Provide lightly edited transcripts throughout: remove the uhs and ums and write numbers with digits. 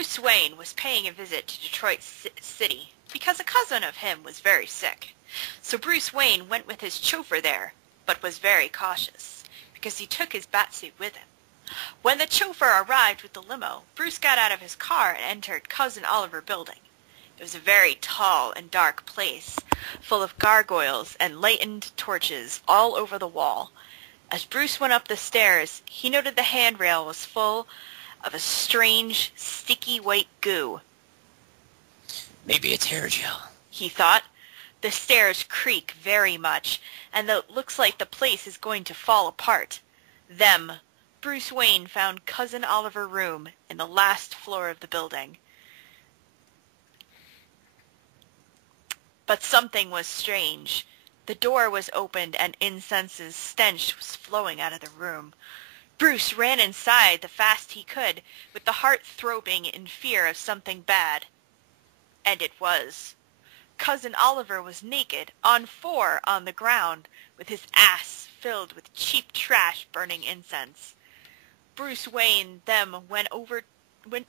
Bruce Wayne was paying a visit to Detroit City because a cousin of him was very sick. So Bruce Wayne went with his chauffeur there, but was very cautious, because he took his batsuit with him. When the chauffeur arrived with the limo, Bruce got out of his car and entered Cousin Oliver Building. It was a very tall and dark place, full of gargoyles and lighted torches all over the wall. As Bruce went up the stairs, he noted the handrail was full of a strange, sticky white goo. Maybe it's hair gel, he thought. The stairs creak very much, and it looks like the place is going to fall apart. Bruce Wayne found Cousin Oliver's room in the last floor of the building. But something was strange. The door was opened and incense's stench was flowing out of the room. Bruce ran inside the fast he could, with the heart throbbing in fear of something bad. And it was. Cousin Oliver was naked, on the ground, with his ass filled with cheap trash burning incense. Bruce Wayne went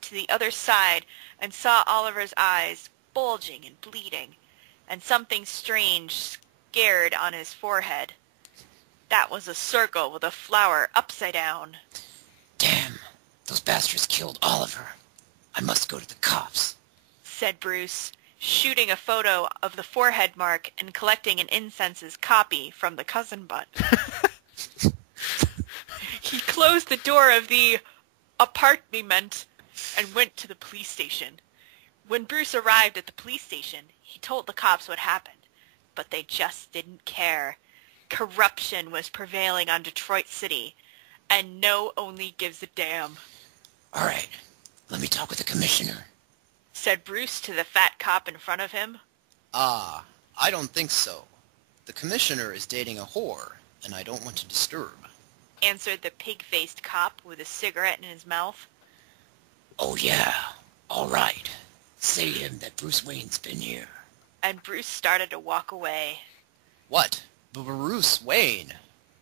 to the other side and saw Oliver's eyes bulging and bleeding, and something strange scared on his forehead. That was a circle with a flower upside down. Damn, those bastards killed Oliver. I must go to the cops, said Bruce, shooting a photo of the forehead mark and collecting an incense's copy from the cousin butt. He closed the door of the apartment and went to the police station. When Bruce arrived at the police station, he told the cops what happened, but they just didn't care. Corruption was prevailing on Detroit City, and no only gives a damn. All right, let me talk with the commissioner, said Bruce to the fat cop in front of him. I don't think so. The commissioner is dating a whore, and I don't want to disturb, answered the pig-faced cop with a cigarette in his mouth. Oh yeah, all right. Say to him that Bruce Wayne's been here. And Bruce started to walk away. What? Bruce Wayne?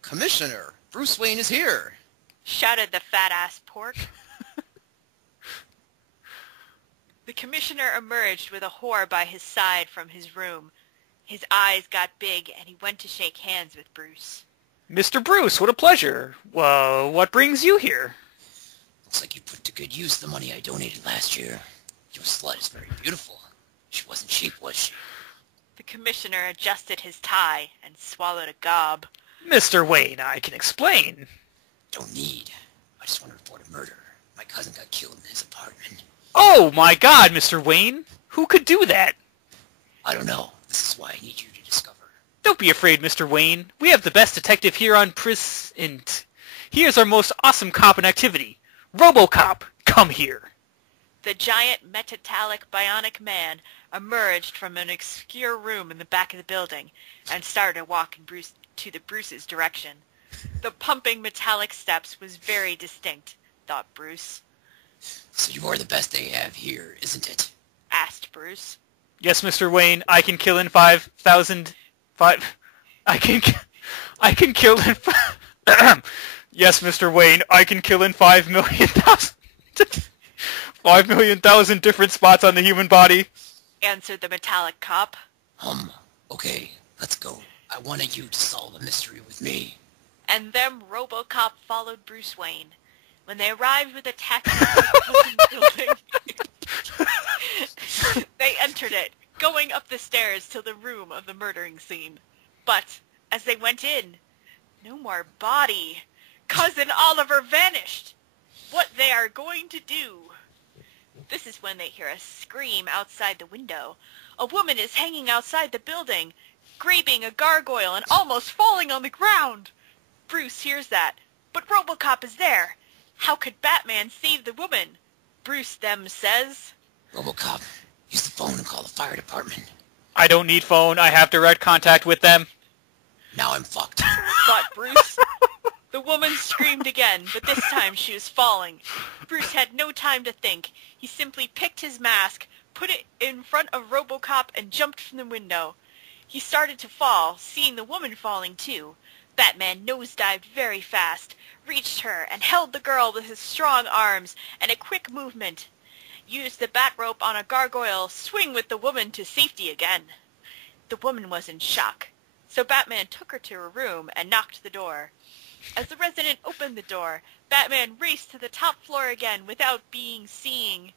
Commissioner, Bruce Wayne is here! Shouted the fat-ass pork. The commissioner emerged with a whore by his side from his room. His eyes got big, and he went to shake hands with Bruce. Mr. Bruce, what a pleasure. Well, what brings you here? Looks like you put to good use the money I donated last year. Your slut is very beautiful. She wasn't cheap, was she? The commissioner adjusted his tie and swallowed a gob. Mr. Wayne, I can explain. Don't need. I just want to report a murder. My cousin got killed in his apartment. Oh my God, Mr. Wayne! Who could do that? I don't know. This is why I need you to discover. Don't be afraid, Mr. Wayne. We have the best detective here on Prisint. Here's our most awesome cop in activity. Robocop, come here. The giant metallic bionic man emerged from an obscure room in the back of the building and started walking to Bruce's direction. The pumping metallic steps was very distinct, thought Bruce. So you're the best they have here, isn't it? Asked Bruce. Yes, Mr. Wayne, I can kill in 5,000... I can kill in... Yes, Mr. Wayne, I can kill in 5,000,000 different spots on the human body, answered the metallic cop. Okay, let's go. I wanted you to solve a mystery with me. And then Robocop followed Bruce Wayne. When they arrived with a taxi to the building, they entered it, going up the stairs to the room of the murdering scene. But, as they went in, no more body. Cousin Oliver vanished. What they are going to do? This is when they hear a scream outside the window. A woman is hanging outside the building, grabbing a gargoyle and almost falling on the ground. Bruce hears that, but Robocop is there. How could Batman save the woman? Bruce says. Robocop, use the phone and call the fire department. I don't need phone. I have direct contact with them. Now I'm fucked, thought Bruce. The woman screamed again, but this time she was falling. Bruce had no time to think. He simply picked his mask, put it in front of Robocop, and jumped from the window. He started to fall, seeing the woman falling too. Batman nosedived very fast, reached her, and held the girl with his strong arms and a quick movement. use the bat rope on a gargoyle, swing with the woman to safety again. The woman was in shock, so Batman took her to her room and knocked the door. As the resident opened the door, Batman raced to the top floor again without being seen.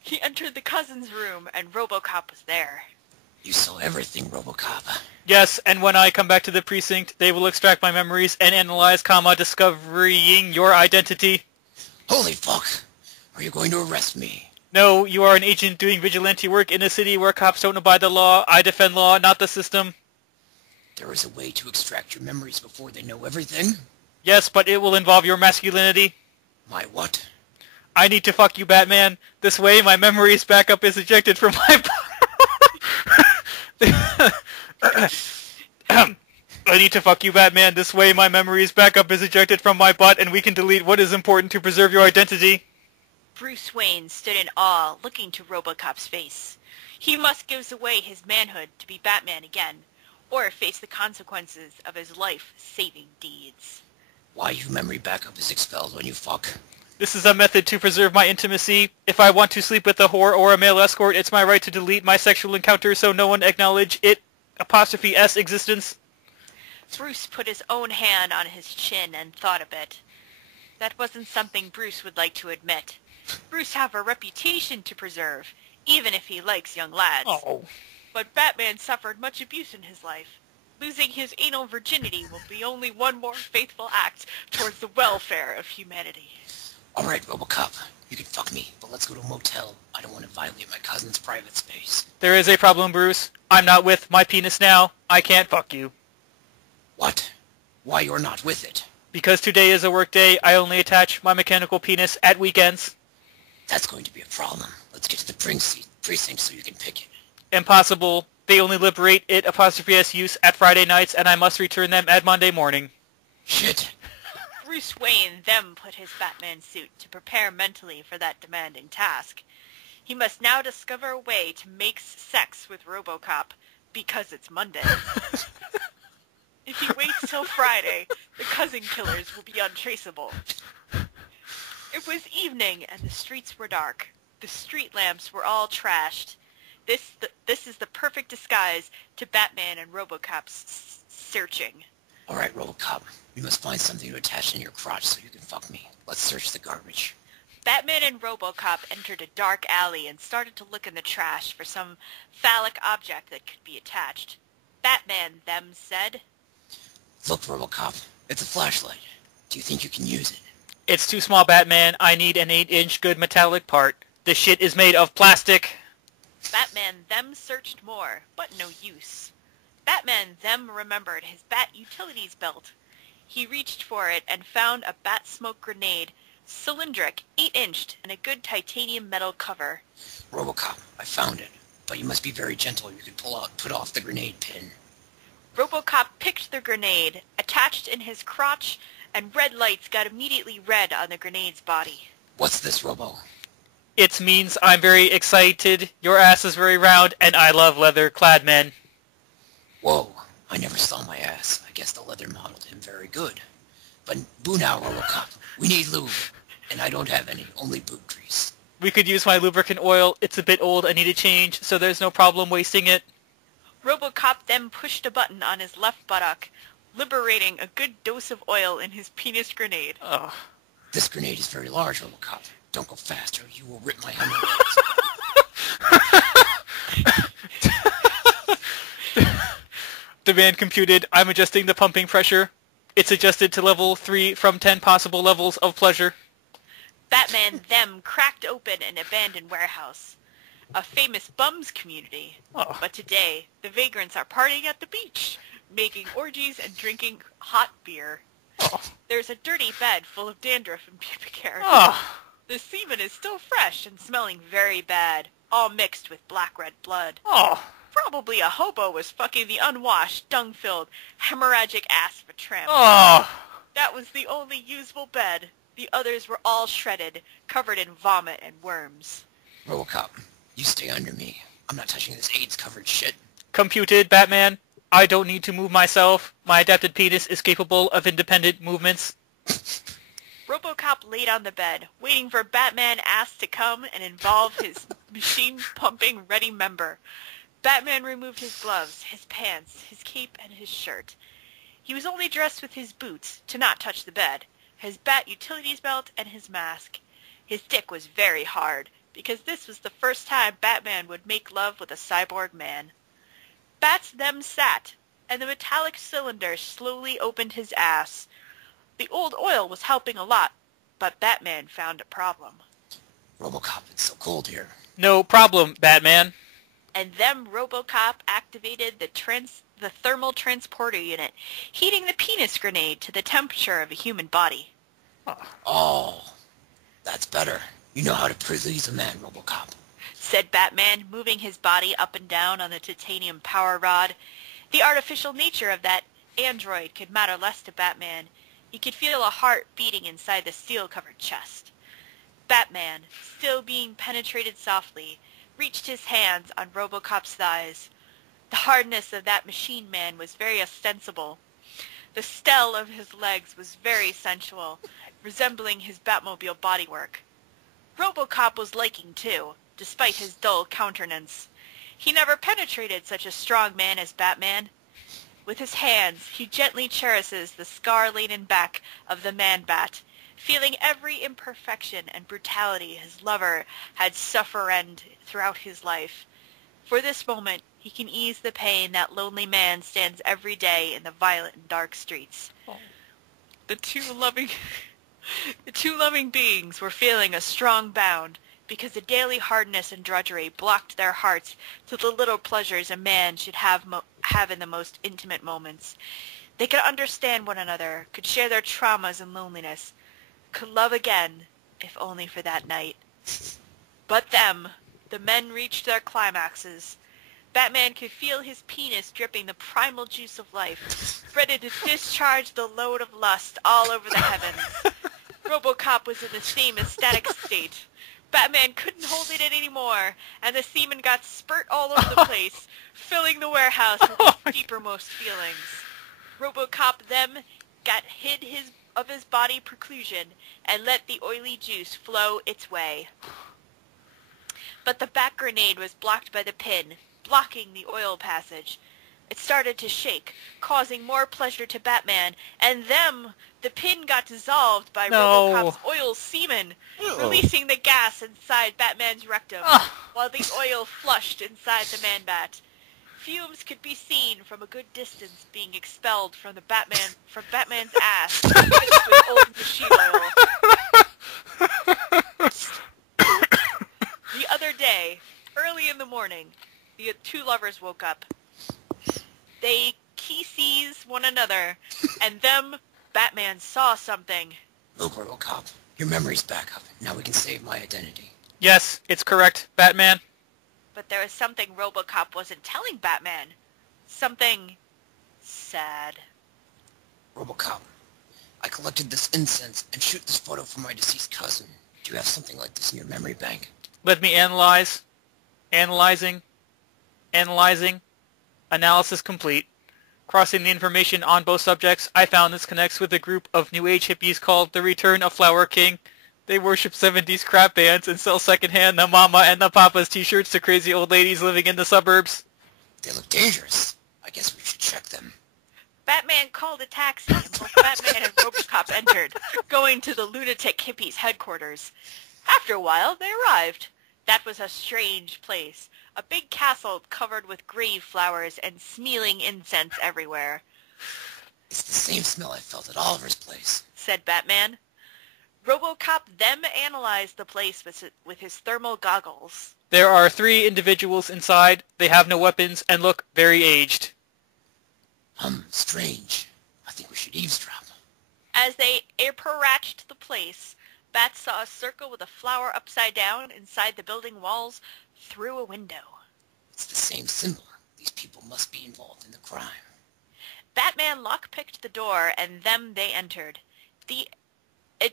He entered the cousin's room, and Robocop was there. You saw everything, Robocop. Yes, and when I come back to the precinct, they will extract my memories and analyze, discovering your identity. Holy fuck! Are you going to arrest me? No, you are an agent doing vigilante work in a city where cops don't abide the law. I defend law, not the system. There is a way to extract your memories before they know everything? Yes, but it will involve your masculinity. My what? I need to fuck you, Batman. This way, my memories backup is ejected from my... I need to fuck you, Batman. This way, my memories backup is ejected from my butt, and we can delete what is important to preserve your identity. Bruce Wayne stood in awe, looking to Robocop's face. He must give away his manhood to be Batman again, or face the consequences of his life-saving deeds. Why your memory backup is expelled when you fuck? This is a method to preserve my intimacy. If I want to sleep with a whore or a male escort, it's my right to delete my sexual encounter so no one acknowledge it '(s) existence. Bruce put his own hand on his chin and thought a bit. That wasn't something Bruce would like to admit. Bruce have a reputation to preserve, even if he likes young lads. Oh. But Batman suffered much abuse in his life. Losing his anal virginity will be only one more faithful act towards the welfare of humanity. Alright, Robocop. You can fuck me, but let's go to a motel. I don't want to violate my cousin's private space. There is a problem, Bruce. I'm not with my penis now. I can't fuck you. What? Why you're not with it? Because today is a work day, I only attach my mechanical penis at weekends. That's going to be a problem. Let's get to the precinct so you can pick it. Impossible. They only liberate it '(s) use at Friday nights, and I must return them at Monday morning. Shit. Bruce Wayne then put his Batman suit to prepare mentally for that demanding task. He must now discover a way to make sex with Robocop, because it's Monday. If he waits till Friday, the cousin killers will be untraceable. It was evening, and the streets were dark. The street lamps were all trashed. This is the perfect disguise to Batman and Robocop's searching. Alright, Robocop. We must find something to attach in your crotch so you can fuck me. Let's search the garbage. Batman and Robocop entered a dark alley and started to look in the trash for some phallic object that could be attached. Batman them said, Look, Robocop. It's a flashlight. Do you think you can use it? It's too small, Batman. I need an 8-inch good metallic part. This shit is made of plastic. Batman them searched more, but no use. Batman them remembered his Bat Utilities belt. He reached for it and found a bat smoke grenade, cylindric, 8-inched, and a good titanium metal cover. Robocop, I found it. But you must be very gentle or you can put off the grenade pin. Robocop picked the grenade, attached in his crotch, and red lights got immediately red on the grenade's body. What's this, Robo? It means I'm very excited, your ass is very round, and I love leather-clad men. Whoa, I never saw my ass. I guess the leather modeled him very good. But boo now, Robocop. We need lube. And I don't have any, only boot grease. We could use my lubricant oil. It's a bit old, I need a change, so there's no problem wasting it. Robocop then pushed a button on his left buttock, liberating a good dose of oil in his penis grenade. Ugh. This grenade is very large, Robocop. Don't go fast or you will rip my hemorrhoids. Demand computed. I'm adjusting the pumping pressure. It's adjusted to level 3 from 10 possible levels of pleasure. Batman them cracked open an abandoned warehouse. A famous bums community. Oh. But today, the vagrants are partying at the beach, making orgies and drinking hot beer. Oh. There's a dirty bed full of dandruff and pubic hair. Oh. The semen is still fresh and smelling very bad, all mixed with black-red blood. Oh. Probably a hobo was fucking the unwashed, dung-filled, hemorrhagic ass of a tramp. Oh. That was the only usable bed. The others were all shredded, covered in vomit and worms. Robocop, you stay under me. I'm not touching this AIDS-covered shit. Computed, Batman. I don't need to move myself. My adapted penis is capable of independent movements. Robocop laid on the bed, waiting for Batman ass to come and involve his machine-pumping ready member. Batman removed his gloves, his pants, his cape, and his shirt. He was only dressed with his boots, to not touch the bed, his Bat Utilities belt, and his mask. His dick was very hard, because this was the first time Batman would make love with a cyborg man. Bats them sat, and the metallic cylinder slowly opened his ass. The old oil was helping a lot, but Batman found a problem. Robocop, it's so cold here. No problem, Batman. And then Robocop activated the thermal transporter unit, heating the penis grenade to the temperature of a human body. Oh, that's better. You know how to please a man, Robocop. Said Batman, moving his body up and down on the titanium power rod. The artificial nature of that android could matter less to Batman. He could feel a heart beating inside the steel-covered chest. Batman, still being penetrated softly, reached his hands on Robocop's thighs. The hardness of that machine man was very ostensible. The stell of his legs was very sensual, resembling his Batmobile bodywork. Robocop was liking, too, despite his dull countenance. He never penetrated such a strong man as Batman. With his hands, he gently cherishes the scar-laden back of the Man-Bat, feeling every imperfection and brutality his lover had suffered throughout his life. For this moment, he can ease the pain that lonely man stands every day in the violent and dark streets. Oh. The two loving beings were feeling a strong bound, because the daily hardness and drudgery blocked their hearts to the little pleasures a man should have in the most intimate moments. They could understand one another, could share their traumas and loneliness, could love again, if only for that night. But the men reached their climaxes. Batman could feel his penis dripping the primal juice of life, ready to discharge the load of lust all over the heavens. Robocop was in the same ecstatic state. Batman couldn't hold it in anymore, and the semen got spurt all over the place, filling the warehouse with his deepermost feelings. Robocop got of his body preclusion and let the oily juice flow its way. But the bat grenade was blocked by the pin, blocking the oil passage. It started to shake, causing more pleasure to Batman, and the pin got dissolved by Robocop's oil semen, releasing the gas inside Batman's rectum, while the oil flushed inside the Man-Bat. Fumes could be seen from a good distance being expelled from Batman's ass mixed with old machine oil. The other day, early in the morning, the two lovers woke up. They key-seized one another, and Batman saw something. Look, Robocop, your memory's back up. Now we can save my identity. Yes, it's correct, Batman. But there was something Robocop wasn't telling Batman. Something sad. Robocop, I collected this incense and shoot this photo for my deceased cousin. Do you have something like this in your memory bank? Let me analyze. Analyzing. Analysis complete. Crossing the information on both subjects, I found this connects with a group of New Age hippies called the Return of RyonaKing. They worship 70s crap bands and sell secondhand the Mama and the Papa's t-shirts to crazy old ladies living in the suburbs. They look dangerous. I guess we should check them. Batman called a taxi, and both Batman and Robocop entered, going to the lunatic hippies' headquarters. After a while, they arrived. That was a strange place. A big castle covered with grave flowers and smelling incense everywhere. It's the same smell I felt at Oliver's place, said Batman. Robocop then analyzed the place with his thermal goggles. There are 3 individuals inside. They have no weapons and look very aged. Strange. I think we should eavesdrop. As they approached the place, Bat saw a circle with a flower upside down inside the building walls through a window. It's the same symbol. These people must be involved in the crime. Batman lockpicked the door, and they entered.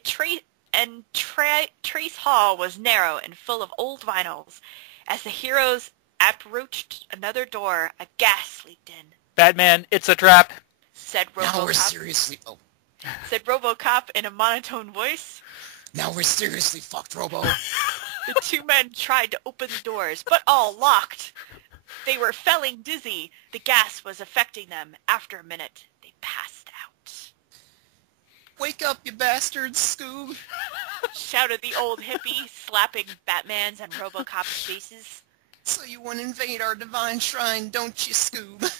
Trace Hall was narrow and full of old vinyls. As the heroes approached another door, a gas leaked in. Batman, it's a trap, said Robocop. Now we're seriously... Oh, said Robocop in a monotone voice. Now we're seriously fucked, Robo. The two men tried to open the doors, but all locked. They were feeling dizzy. The gas was affecting them. After a minute, they passed out. Wake up, you bastards, Scoob! Shouted the old hippie, slapping Batman's and Robocop's faces. So you want to invade our divine shrine, don't you, Scoob?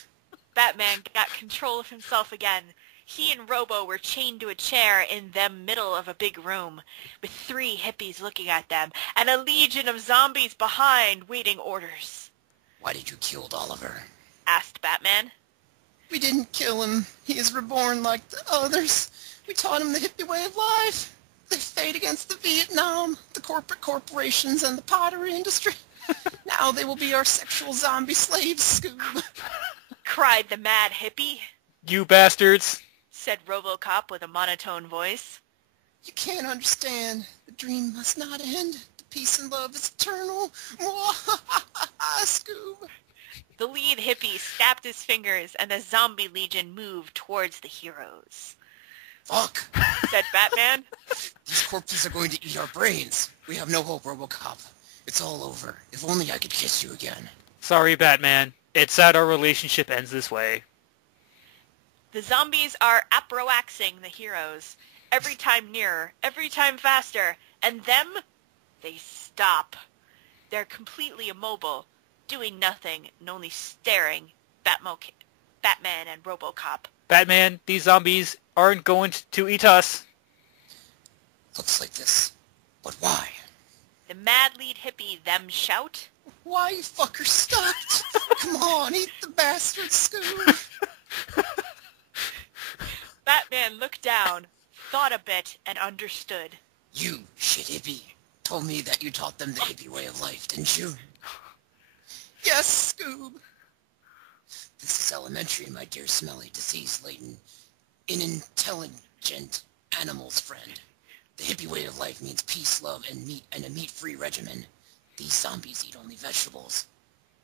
Batman got control of himself again. He and Robo were chained to a chair in the middle of a big room, with 3 hippies looking at them, and a legion of zombies behind, waiting orders. Why did you kill Oliver? Asked Batman. We didn't kill him. He is reborn like the others. We taught him the hippie way of life. They fought against the Vietnam, the corporate corporations, and the pottery industry. Now they will be our sexual zombie slaves, Scoob. Cried the mad hippie. You bastards! Said Robocop with a monotone voice. You can't understand. The dream must not end. The peace and love is eternal. Scoob. The lead hippie snapped his fingers, and the zombie legion moved towards the heroes. Fuck! Said Batman. These corpses are going to eat our brains. We have no hope, Robocop. It's all over. If only I could kiss you again. Sorry, Batman. It's sad our relationship ends this way. The zombies are aproaxing the heroes. Every time nearer, every time faster. And them, they stop. They're completely immobile, doing nothing and only staring. Batman and Robocop. Batman, these zombies aren't going to eat us. Looks like this. But why? The mad lead hippie them shout. Why you fuckers stopped? Come on, eat the bastard, Scoob. Batman looked down, thought a bit, and understood. You, shit hippie, told me that you taught them the hippie way of life, didn't you? Yes, Scoob. This is elementary, my dear smelly, disease-laden, unintelligent animal's friend. The hippie way of life means peace, love, and meat, and a meat-free regimen. These zombies eat only vegetables.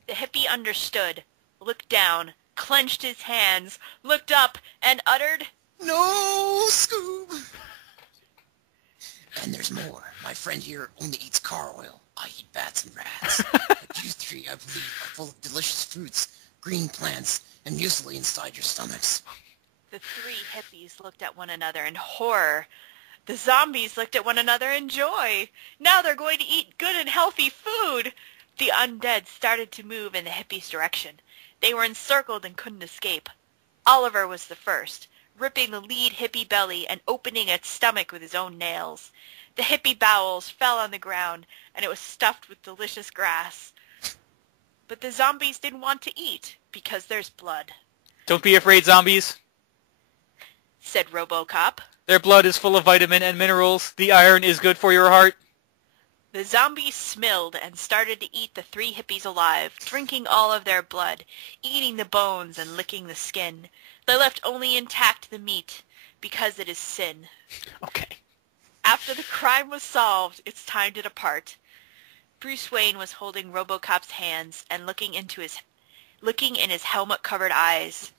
The hippie understood, looked down, clenched his hands, looked up, and uttered, No, Scoob. And there's more. My friend here only eats car oil. I eat bats and rats. But you 3, I believe, are full of delicious fruits, green plants, and muesli inside your stomachs. The 3 hippies looked at one another in horror. The zombies looked at one another in joy. Now they're going to eat good and healthy food. The undead started to move in the hippies' direction. They were encircled and couldn't escape. Oliver was the first, ripping the lead hippie belly and opening its stomach with his own nails. The hippie bowels fell on the ground, and it was stuffed with delicious grass. But the zombies didn't want to eat, because there's blood. Don't be afraid, zombies. Said Robocop. Their blood is full of vitamin and minerals. The iron is good for your heart. The zombies smelled and started to eat the 3 hippies alive, drinking all of their blood, eating the bones and licking the skin. They left only intact the meat, because it is sin. Okay. After the crime was solved, it's time to depart. Bruce Wayne was holding Robocop's hands and looking in his helmet-covered eyes.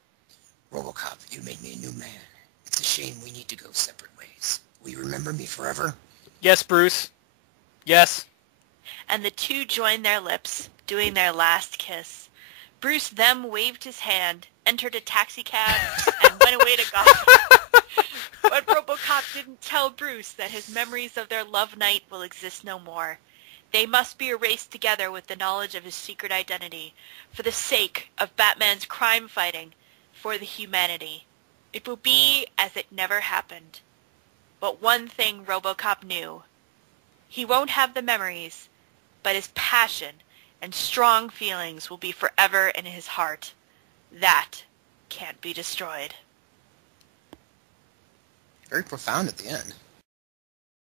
Robocop, you made me a new man. It's a shame we need to go separate ways. Will you remember me forever? Yes, Bruce. Yes. And the 2 joined their lips, doing their last kiss. Bruce then waved his hand, entered a taxicab, and went away to Gotham. But Robocop didn't tell Bruce that his memories of their love night will exist no more. They must be erased together with the knowledge of his secret identity, for the sake of Batman's crime fighting, for the humanity. It will be as it never happened. But one thing Robocop knew. He won't have the memories, but his passion and strong feelings will be forever in his heart. That can't be destroyed. Very profound at the end.